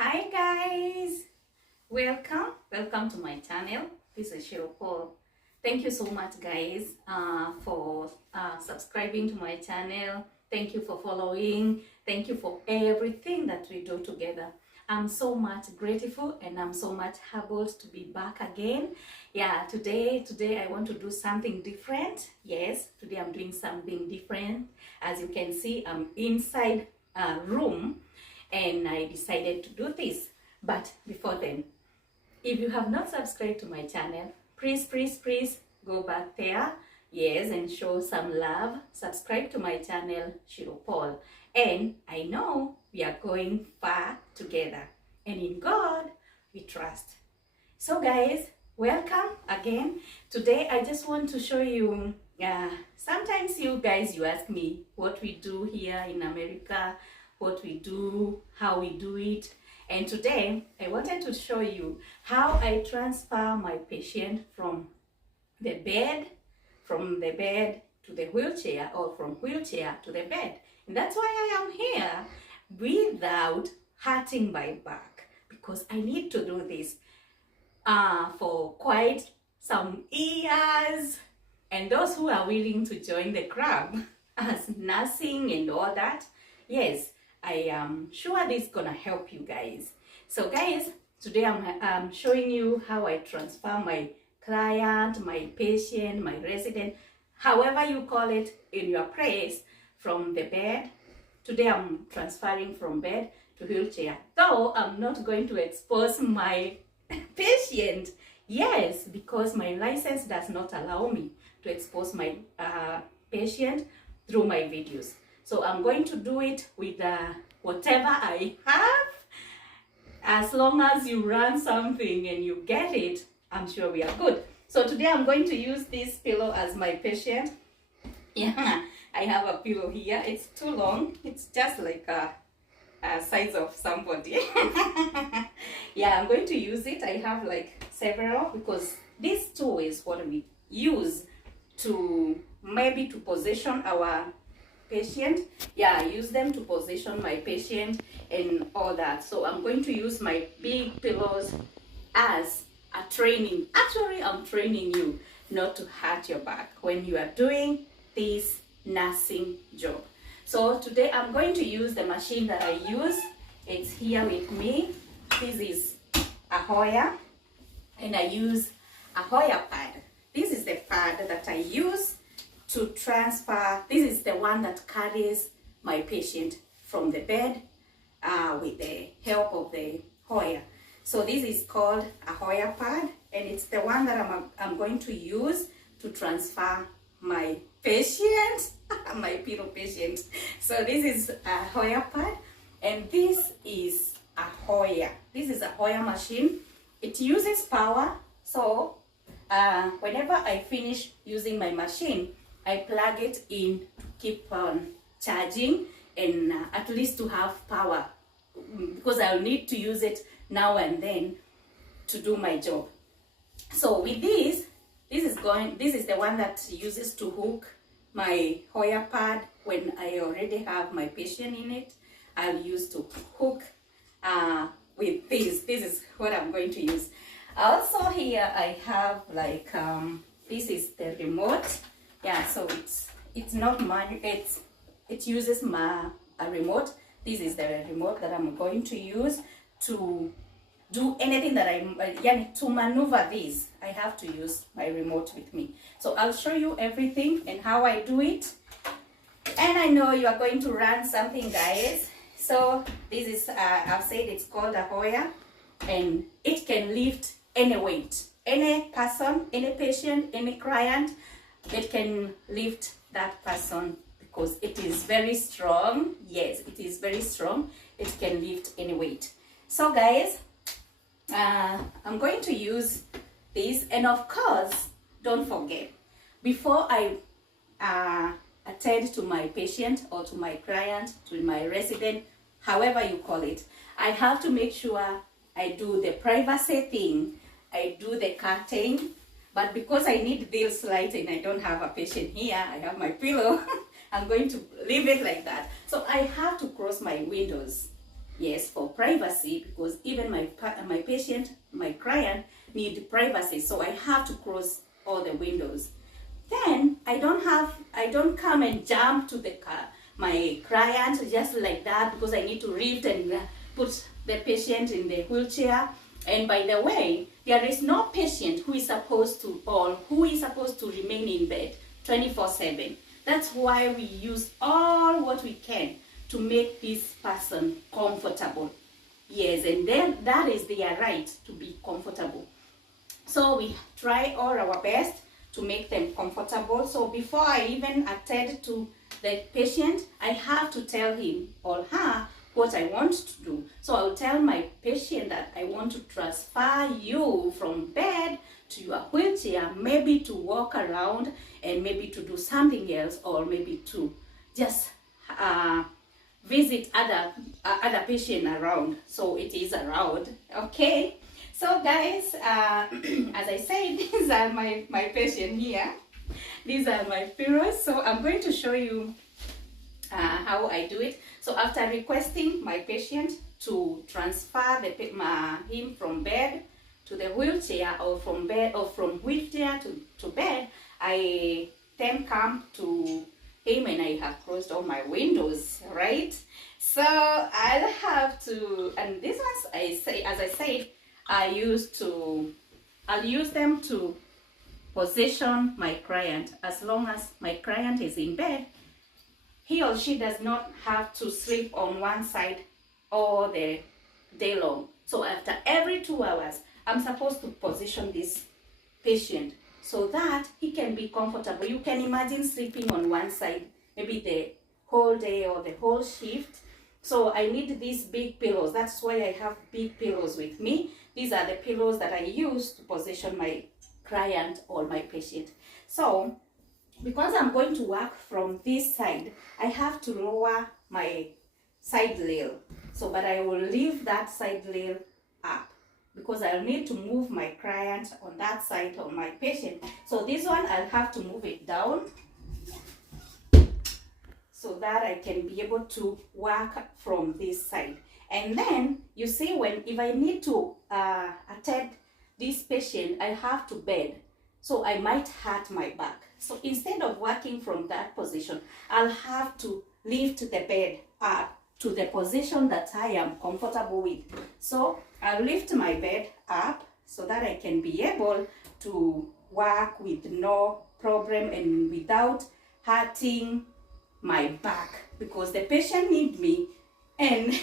Hi guys, welcome to my channel. This is Cheryl Paul. Thank you so much guys for subscribing to my channel. Thank you for following. Thank you for everything that we do together. I'm so much grateful and I'm so much humbled to be back again. Yeah, today I want to do something different. Yes, today I'm doing something different. As you can see, I'm inside a room and I decided to do this. But before then, if you have not subscribed to my channel, please go back there, yes, and show some love. Subscribe to my channel, Cheryl Paul. And I know we are going far together, and in God we trust. So guys, welcome again. Today I just want to show you, sometimes you ask me what we do here in America, what we do, how we do it. And today I wanted to show you how I transfer my patient from the bed to the wheelchair, or from wheelchair to the bed. And that's why I am here without hurting my back, because I need to do this for quite some years. And those who are willing to join the club as nursing and all that, yes, I am sure this is gonna help you guys. So guys, today I'm showing you how I transfer my client, my patient, my resident, however you call it in your place, from the bed. Today I'm transferring from bed to wheelchair, though I'm not going to expose my patient. Yes, because my license does not allow me to expose my patient through my videos. So I'm going to do it with whatever I have. As long as you run something and you get it, I'm sure we are good. So today I'm going to use this pillow as my patient. Yeah, I have a pillow here. It's too long. It's just like a size of somebody. Yeah, I'm going to use it. I have like several, because this tool is what we use to maybe to position our patient. Yeah, I use them to position my patient and all that. So I'm going to use my big pillows as a training. Actually, I'm training you not to hurt your back when you are doing this nursing job. So today I'm going to use the machine that I use. It's here with me. This is a Hoya, and I use a Hoya pad. This is the pad that I use to transfer. This is the one that carries my patient from the bed with the help of the Hoya. So this is called a Hoya pad, and it's the one that I'm going to use to transfer my patient, my pillow patient. So this is a Hoya pad, and this is a Hoya. This is a Hoya machine. It uses power, so whenever I finish using my machine, I plug it in to keep on charging, and at least to have power, because I'll need to use it now and then to do my job. So with this is the one that uses to hook my Hoya pad. When I already have my patient in it, I'll use to hook with this. This is what I'm going to use. Also here I have like this is the remote. Yeah, so it's not manual. It uses a remote. This is the remote that I'm going to use to do anything that to maneuver this. I have to use my remote with me. So I'll show you everything and how I do it. And I know you are going to run something, guys. So this is I've said it's called a Hoya, and it can lift any weight, any person, any patient, any client. It can lift that person because it is very strong. Yes, it is very strong. It can lift any weight. So guys, I'm going to use this, and of course, don't forget, before I attend to my patient or to my client, to my resident, however you call it, I have to make sure I do the privacy thing. I do the curtain. But because I need this light and I don't have a patient here, I have my pillow, I'm going to leave it like that. So I have to close my windows. Yes, for privacy, because even my patient, my client need privacy, so I have to close all the windows. Then I don't come and jump to the car, my client just like that, because I need to lift and put the patient in the wheelchair. And by the way, there is no patient who is supposed to remain in bed 24/7. That's why we use all what we can to make this person comfortable. Yes, and then that is their right to be comfortable. So we try all our best to make them comfortable. So before I even attend to the patient, I have to tell him or her what I want to do. So I'll tell my patient that I want to transfer you from bed to your wheelchair, maybe to walk around and maybe to do something else, or maybe to just visit other patient around. So it is around, okay? So guys, as I said, these are my patient here. These are my pillows. So I'm going to show you how I do it. So after requesting my patient to transfer him from bed to the wheelchair, or from wheelchair to bed, I then come to him and I have closed all my windows, right? So I'll have to, and these ones as I said, I'll use them to position my client. As long as my client is in bed, he or she does not have to sleep on one side all the day long. So after every 2 hours, I'm supposed to position this patient so that he can be comfortable. You can imagine sleeping on one side, maybe the whole day or the whole shift. So I need these big pillows. That's why I have big pillows with me. These are the pillows that I use to position my client or my patient. So because I'm going to work from this side, I have to lower my side rail. So, but I will leave that side rail up because I'll need to move my client on that side of my patient. So this one, I'll have to move it down so that I can be able to work from this side. And then you see, if I need to attend this patient, I have to bend. So I might hurt my back. So instead of working from that position, I'll have to lift the bed up to the position that I am comfortable with. So I'll lift my bed up so that I can be able to work with no problem and without hurting my back, because the patient needs me and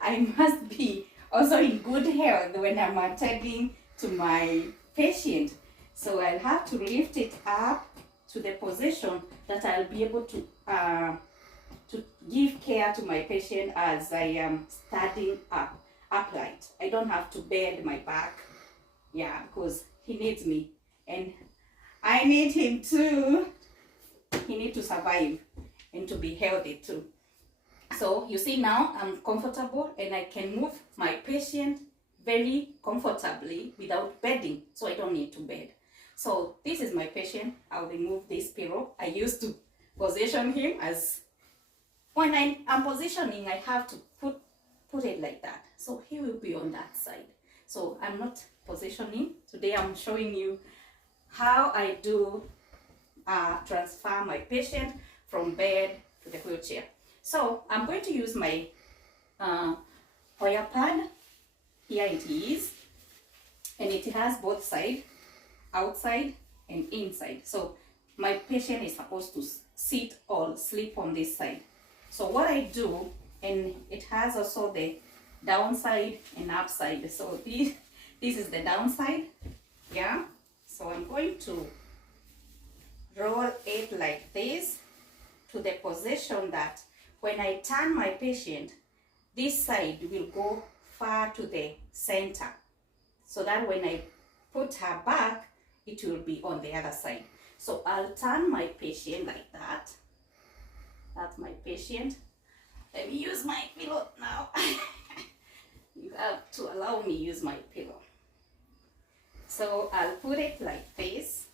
I must be also in good health when I'm attending to my patient. So I'll have to lift it up to the position that I'll be able to give care to my patient as I am standing upright. I don't have to bend my back, yeah, because he needs me and I need him too. He needs to survive and to be healthy too. So you see, now I'm comfortable and I can move my patient very comfortably without bedding, so I don't need to bed. So this is my patient. I'll remove this pillow. I used to position him as, when I'm positioning, I have to put it like that. So he will be on that side. So I'm not positioning. Today I'm showing you how I do transfer my patient from bed to the wheelchair. So I'm going to use my Hoya pad. Here it is. And it has both sides, outside and inside. So my patient is supposed to sit or sleep on this side. So what I do, and it has also the downside and upside. So this is the downside, yeah. So I'm going to roll it like this to the position that when I turn my patient, this side will go far to the center, so that when I put her back, it will be on the other side. So I'll turn my patient like that. That's my patient. Let me use my pillow now. You have to allow me use my pillow. So I'll put it like this,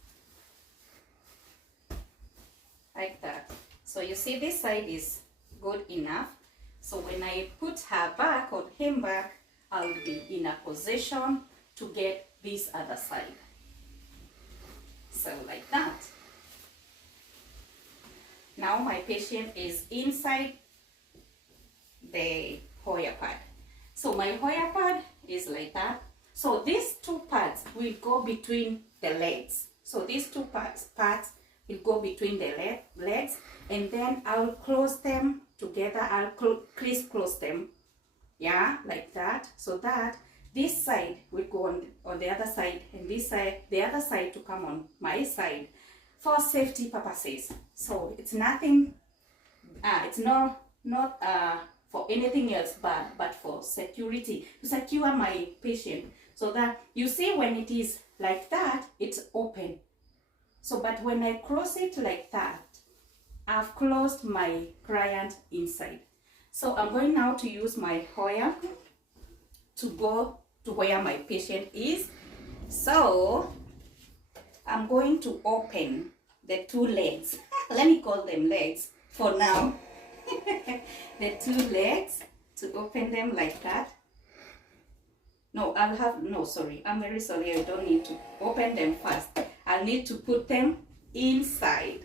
like that. So you see, this side is good enough So when I put her back or him back, I'll be in a position to get this other side. So like that. Now my patient is inside the Hoya pad. So my Hoya pad is like that. So these two pads will go between the legs. So these two pads will go between the legs, and then I'll close them together. I'll crisscross them, yeah, like that, so that this side will go on the other side, and this side, the other side, to come on my side for safety purposes. So it's nothing, it's not for anything else but for security, to secure my patient, so that you see when it is like that, it's open. So but when I cross it like that, I've closed my client inside. So I'm going now to use my Hoya to go to where my patient is. So I'm going to open the two legs. Let me call them legs for now. The two legs, to open them like that. No, sorry, I'm very sorry, I don't need to open them first. I'll need to put them inside.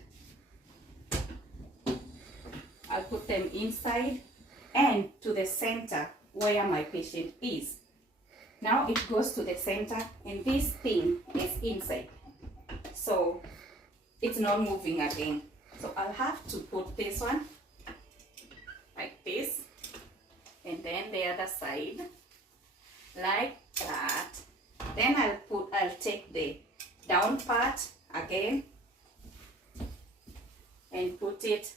I'll put them inside and to the center where my patient is. Now it goes to the center, and this thing is inside. So it's not moving again. So I'll have to put this one like this, and then the other side like that. Then I'll take the down part again and put it,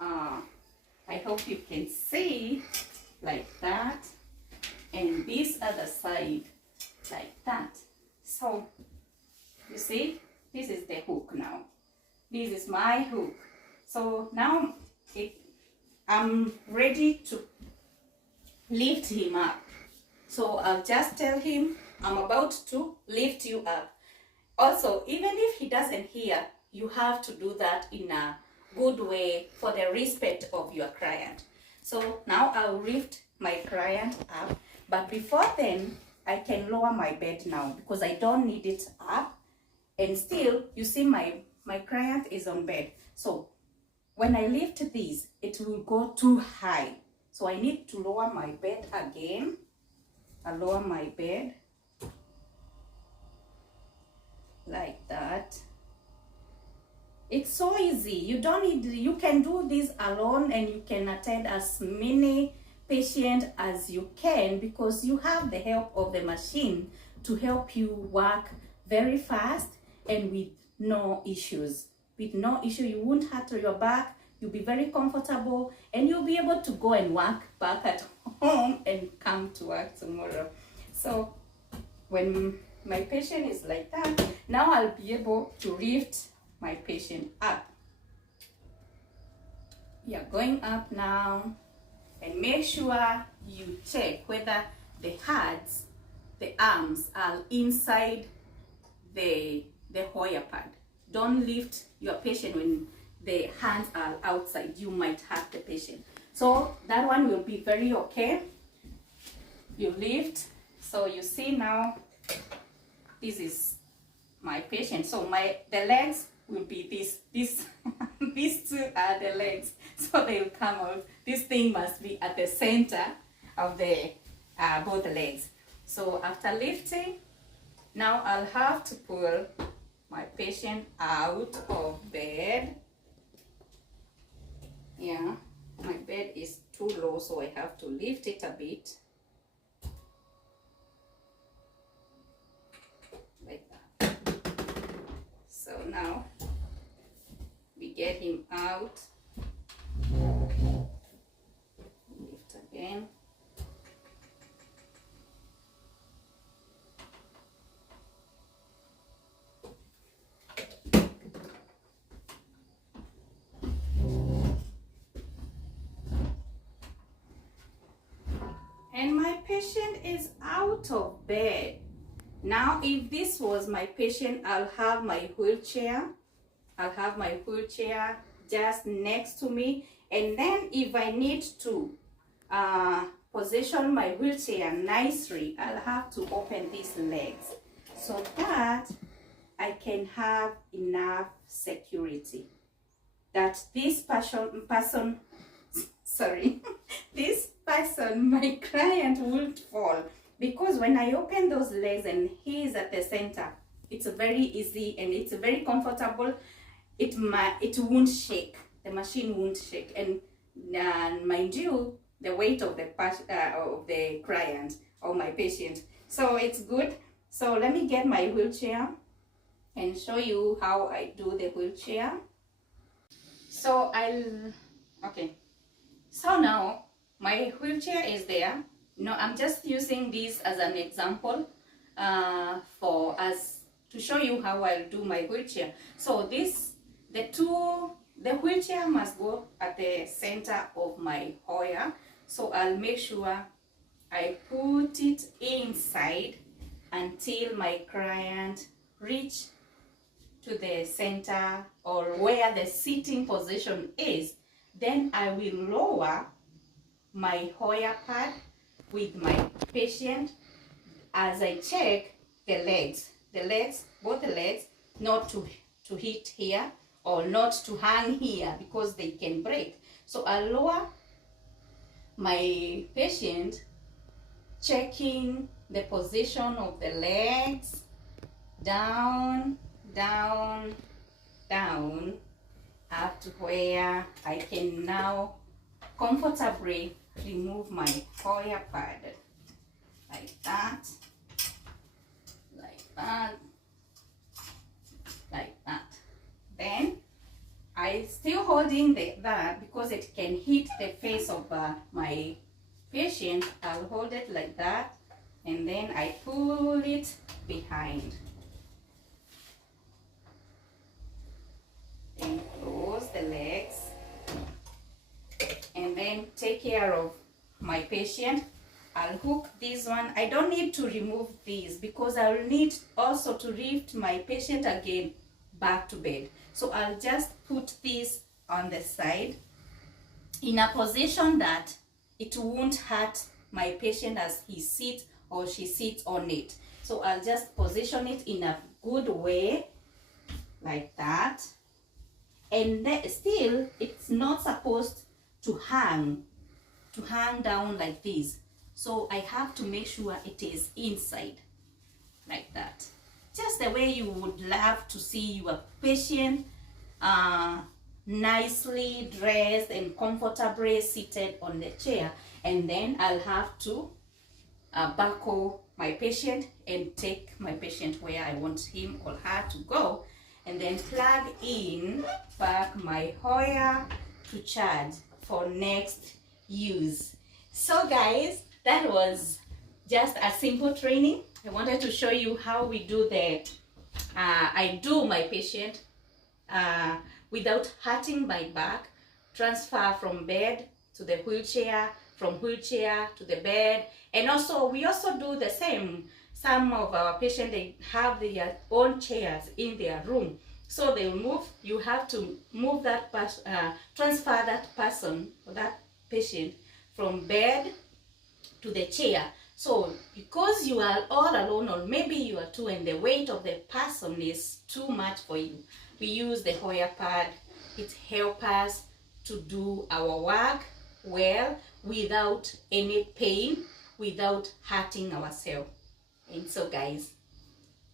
I hope you can see, like that, and this other side like that. So you see, this is the hook now. This is my hook. So now I'm ready to lift him up. So I'll just tell him, I'm about to lift you up. Also, even if he doesn't hear, you have to do that in a good way for the respect of your client. So now I'll lift my client up, but before then, I can lower my bed now because I don't need it up. And still, you see my client is on bed. So when I lift this, it will go too high. So I need to lower my bed again. I'll lower my bed like that. It's so easy. You can do this alone, and you can attend as many patients as you can because you have the help of the machine to help you work very fast and with no issues. With no issue, you won't hurt your back, you'll be very comfortable, and you'll be able to go and work back at home and come to work tomorrow. So when my patient is like that, now I'll be able to lift my patient up. You're going up now, and make sure you check whether the hands, the arms are inside the Hoya pad. Don't lift your patient when the hands are outside. You might hurt the patient. So that one will be very okay. You lift. So you see now, this is my patient. So the legs will be this these two are the legs, so they will come out. This thing must be at the center of the both legs. So after lifting, now I'll have to pull my patient out of bed. Yeah, my bed is too low, so I have to lift it a bit like that. So now we get him out. Lift again. And my patient is out of bed. Now, if this was my patient, I'll have my wheelchair. I'll have my wheelchair just next to me. And then if I need to position my wheelchair nicely, I'll have to open these legs so that I can have enough security that this person sorry, this person, my client, won't fall, because when I open those legs and he is at the center, it's very easy and it's very comfortable. It won't shake, the machine won't shake, and mind you, the weight of the client or my patient, so it's good. So let me get my wheelchair and show you how I do the wheelchair. So so now my wheelchair is there. I'm just using this as an example for us to show you how I'll do my wheelchair. So the wheelchair must go at the center of my Hoya. So I'll make sure I put it inside until my client reach to the center or where the sitting position is. Then I will lower my Hoya pad with my patient as I check the legs, both the legs, not to hit here or not to hang here because they can break. So I'll lower my patient, checking the position of the legs, down, down, down, up to where I can now comfortably remove my Hoya pad, like that, like that, like that. Then I still holding that because it can hit the face of my patient. I'll hold it like that, and then I pull it behind. Then close the legs, and then take care of my patient. I'll hook this one. I don't need to remove these because I will need also to lift my patient again back to bed. So I'll just put this on the side in a position that it won't hurt my patient as he sits or she sits on it. So I'll just position it in a good way, like that. And then still, it's not supposed to hang down like this. So I have to make sure it is inside, like that. Just the way you would love to see your patient nicely dressed and comfortably seated on the chair. And then I'll have to buckle my patient and take my patient where I want him or her to go, and then plug in back my Hoya to charge for next use. So guys, that was just a simple training. I wanted to show you how we do I do my patient without hurting my back, transfer from bed to the wheelchair, from wheelchair to the bed. And also we also do the same. Some of our patients, they have their own chairs in their room, so they move. You have to move that transfer that person or that patient from bed to the chair. So because you are all alone, or maybe you are two and the weight of the person is too much for you, we use the Hoya pad. It helps us to do our work well without any pain, without hurting ourselves. And so guys,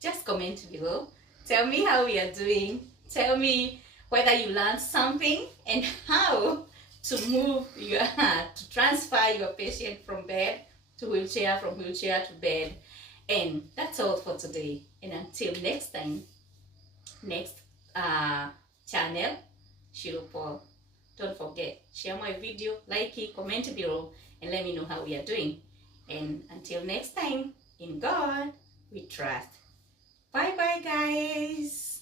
just comment below. Tell me how we are doing. Tell me whether you learned something and how to move to transfer your patient from bed to wheelchair, from wheelchair to bed. And that's all for today. And until next time, next channel, Shiro Paul. Don't forget, share my video, like it, comment below, and let me know how we are doing. And until next time, in God we trust. Bye bye guys.